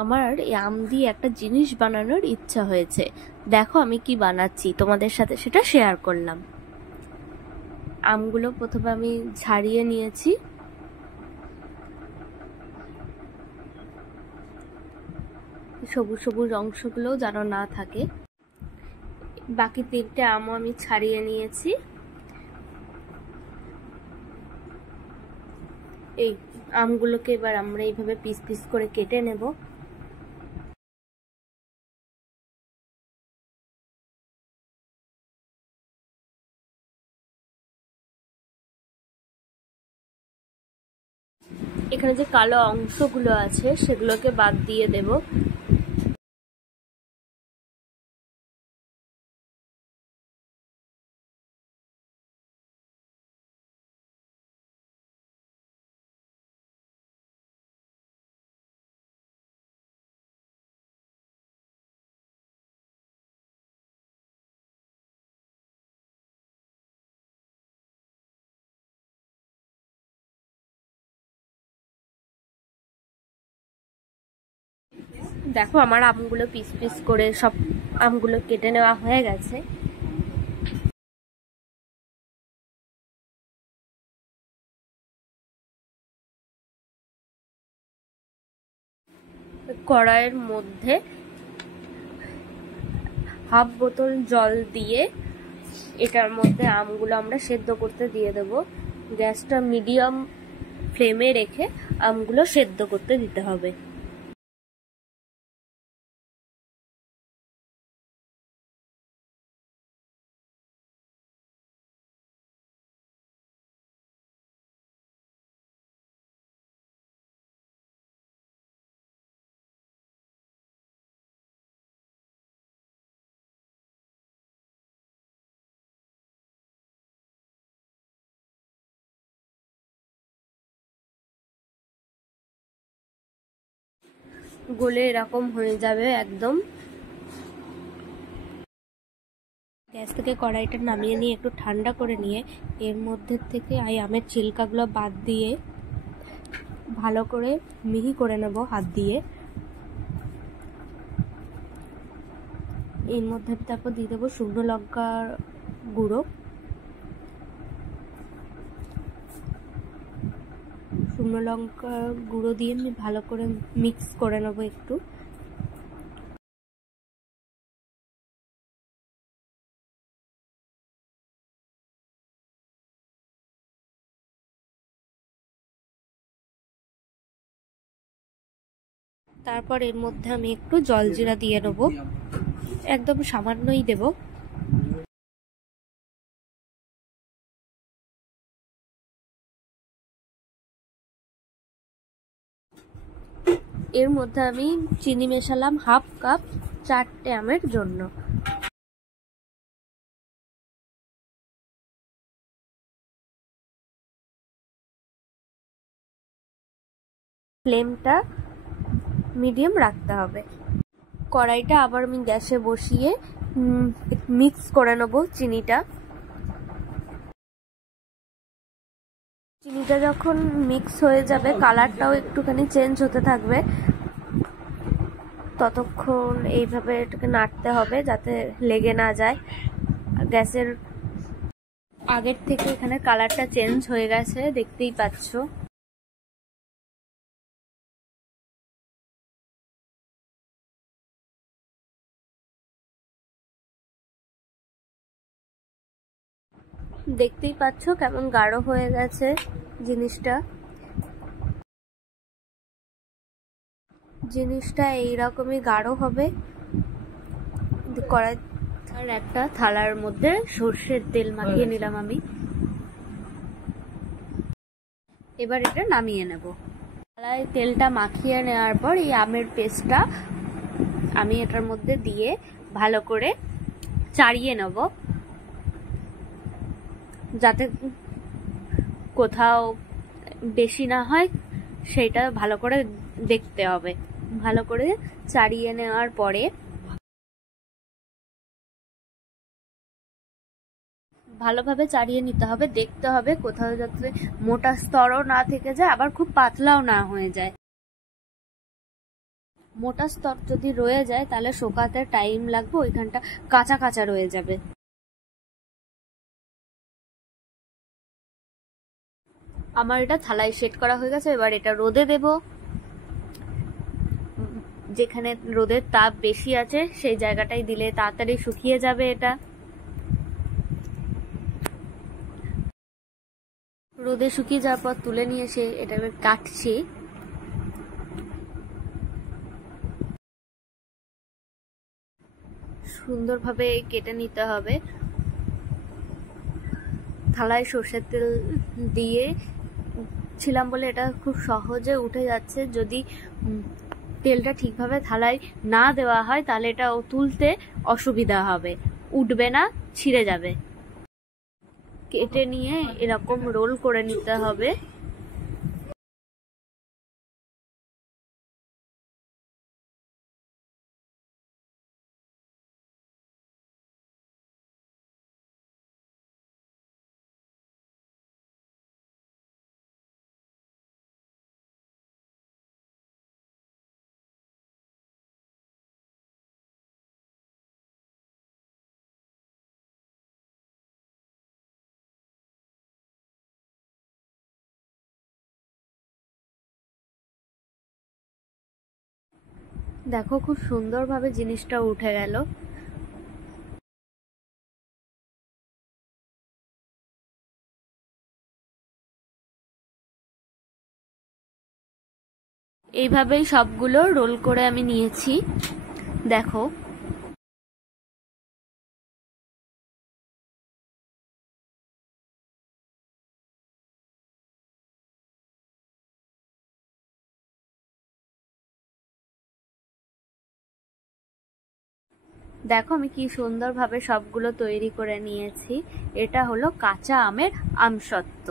আমার এই আম দিয়ে একটা জিনিস বানানোর ইচ্ছা হয়েছে। দেখো আমি কি বানাচ্ছি, তোমাদের সাথে সেটা শেয়ার করলাম। আমগুলো প্রথমে আমি ছাড়িয়ে নিয়েছি। সবুজ সবুজ অংশগুলো যেন না থাকে। বাকি 3টে আমও আমি ছাড়িয়ে নিয়েছি। এই আমগুলোকে এবার আমরা এইভাবে পিস পিস করে কেটে নেব। এখানে যে কালো অংশগুলো আছে সেগুলোকে বাদ দিয়ে দেব। দেখো আমার আমগুলো পিস পিস করে সব আমগুলো কেটে নেওয়া হয়ে গেছে। কড়াইয়ের মধ্যে হাফ বোতল জল দিয়ে এটার মধ্যে আমগুলো আমরা সেদ্ধ করতে দিয়ে দেব। গ্যাসটা মিডিয়াম ফ্লেমে রেখে আমগুলো সেদ্ধ করতে দিতে হবে। গলে এরকম হয়ে যাবে একদম। গ্যাস থেকে কড়াইটা নামিয়ে নিয়ে একটু ঠান্ডা করে নিয়ে এর মধ্যে থেকে এই আমের ছিলকাগুলো বাদ দিয়ে ভালো করে মিহি করে নেব হাত দিয়ে। এর মধ্যে তারপর দিয়ে দেবো শুকনো লঙ্কার গুঁড়ো। শুকনো লঙ্কার গুঁড়ো দিয়ে আমি ভালো করে মিক্স করে নেবো একটু। তারপর এর মধ্যে আমি একটু জলজিরা দিয়ে নেবো, একদম সামান্যই দেব। এর মধ্যে আমি চিনি মেশালাম হাফ কাপ 4টে আমের জন্য। ফ্লেমটা মিডিয়াম রাখতে হবে। কড়াইটা আবার আমি গ্যাসে বসিয়ে মিক্স করে নেব চিনিটা। চিনিটা যখন মিক্স হয়ে যাবে কালারটাও একটুখানি চেঞ্জ হতে থাকবে, ততক্ষণ এইভাবে এটাকে নাড়তে হবে যাতে লেগে না যায়। গ্যাসের আগের থেকে এখানে কালারটা চেঞ্জ হয়ে গেছে, দেখতেই পাচ্ছ। দেখতেই পাচ্ছ কেমন গাঢ় হয়ে গেছে জিনিসটা। জিনিসটা এইরকমই গাঢ় হবে। কড়াই আর একটা থালার মধ্যে সর্ষের তেল মাখিয়ে নিলাম আমি। এবার এটা নামিয়ে নেব। থালায় তেলটা মাখিয়ে নেওয়ার পর এই আমের পেস্টটা আমি এটার মধ্যে দিয়ে ভালো করে চাড়িয়ে নেব, যাতে কোথাও বেশি না হয় সেটা ভালো করে দেখতে হবে। ভালো করে চাড়িয়ে নেওয়ার পরে ভালোভাবে চাড়িয়ে নিতে হবে, দেখতে হবে কোথাও যাতে মোটা স্তরও না থেকে যায় আবার খুব পাতলাও না হয়ে যায়। মোটা স্তর যদি রয়ে যায় তাহলে শোকাতে টাইম লাগবে, ওইখানটা কাঁচা কাঁচা রয়ে যাবে। আমার এটা থালায় সেট করা হয়ে গেছে, এবার এটা রোদে দেব। যেখানে রোদের তাপ বেশি আছে সেই জায়গাটাই দিলে তাড়াতাড়ি শুকিয়ে যাবে। এটা রোদে শুকিয়ে যাওয়ার পর তুলে নিয়ে এসে এটাকে কাটছি। সুন্দরভাবে কেটে নিতে হবে। থালায় সর্ষের তেল দিয়ে ছিলাম বলে এটা খুব সহজে উঠে যাচ্ছে। যদি তেলটা ঠিকভাবে থালায় না দেওয়া হয় তাহলে এটা তুলতে অসুবিধা হবে, উঠবে না, ছিঁড়ে যাবে। কেটে নিয়ে এরকম রোল করে নিতে হবে। দেখো খুব সুন্দরভাবে জিনিসটা উঠে গেল। এইভাবেই সবগুলো রোল করে আমি নিয়েছি। দেখো দেখো আমি কি সুন্দরভাবে সবগুলো তৈরি করে নিয়েছি। এটা হলো কাঁচা আমের আমসত্ত্ব।